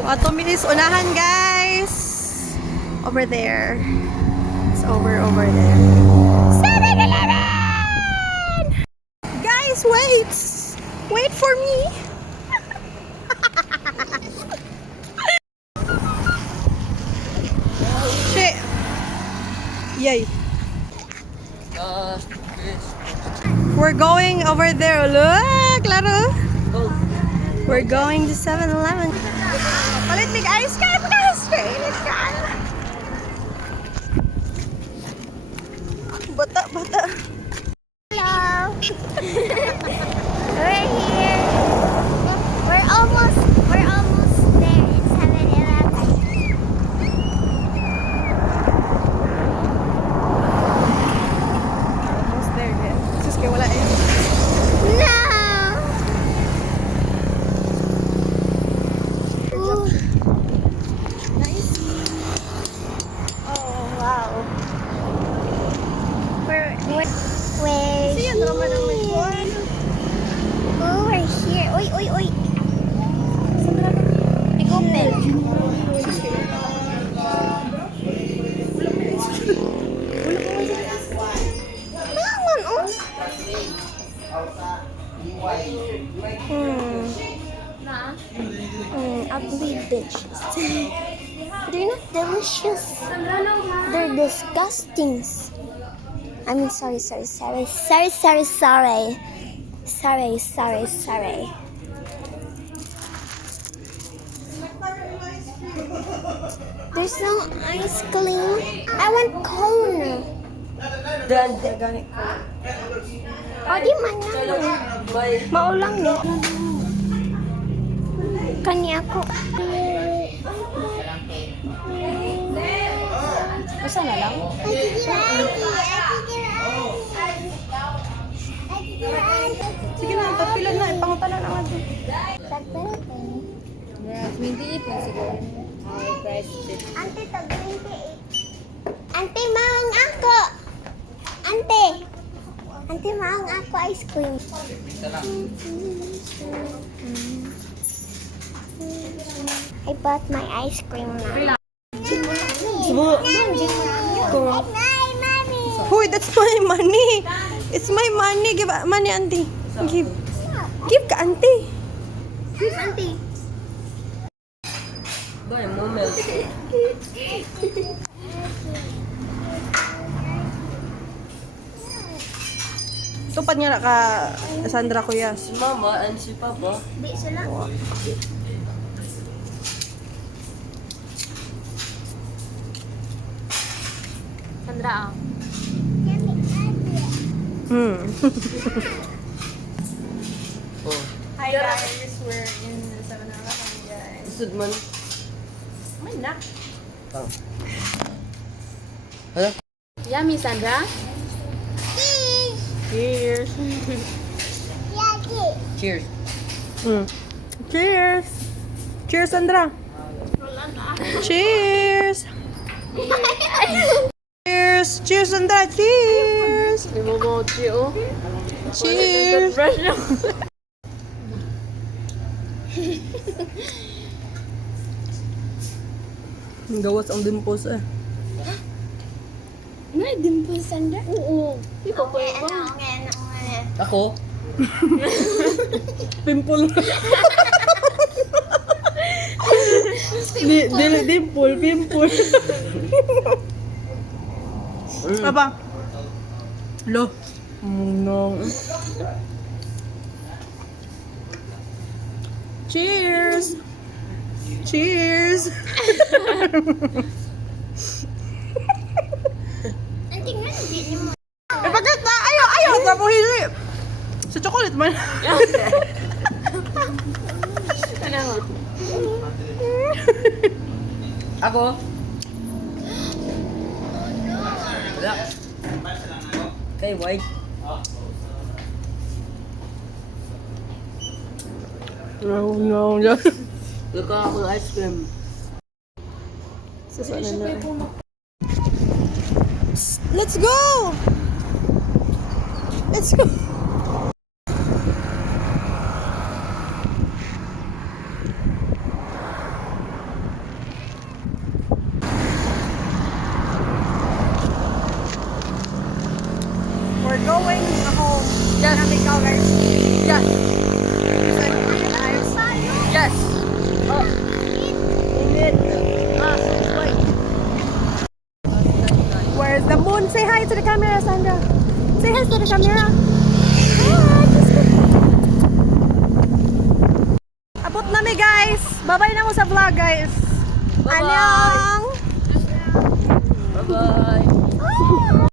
Atomy is unahan, guys. Over there. It's over there. 7-Eleven! Guys, wait! Wait for me! Shit! Yay! We're going over there. Look, Laro! We're going to 7-Eleven. Palit mig ice cream, guys! Painit ka! Bata. Hello. We're here. We're almost there in 7-Eleven. Almost there, guys. Sus, kaya wala eh. No. Ooh. Nice. Oh wow. We're Siya, drama ng may buwan. Oh, we're here. Oy. Open. Mangan, oh. Ugly bitches. They're not delicious. They're disgusting. I mean, sorry. There's no ice cream. I want cone. O, di man yan. Maulang ni. Kani ako. Basta na lang? Sige na, tapilan na. Ipangutanan na nga doon. Yes, 28 na siguro. Our price is Ante, tag 28. Ante, maang ako. Ante, maang ako ice cream. I bought my ice cream now. Hoy, that's my money. It's my money. Give money, auntie. Give ka, auntie. Who's auntie? Boy, moment. Tupad nga na ka, Sandra, kuya. Si Mama and si Papa. Di sila. Sandra, Oh. Hi guys, we're in 7-Eleven, guys. Isod man. May nak. Oh. Ano? Yummy, Sandra. Cheers. Yaki. Cheers. Cheers. Cheers, Sandra. Cheers. Cheers, Sandra. Cheers. Limomochi, oh. Cheers. Brush na. Gawas ang dimples eh. May dimples, Sandra? Oo. Ikaw pa yun. Ako? Pimple. Dili dimple, pimple. Apa? Lo. No. Cheers. Cheers. Auntie, nga, hindi mo. Eh, bakit na? Ayaw, tapo hili. Sa chocolate man. Ano mo? Ako? Wala. Kay white. No. Look ako ice cream. Sa na. Let's go! Let's go! going home. Yes. Na ikaw guys. Yes. Yes. Oh. Init. Ah, wait. Where's the moon? Say hi to the camera, Sandra. Say hi to the camera. Abot na mi guys. Bye-bye na mo sa vlog guys. Bye-bye. Annyeong. Bye-bye.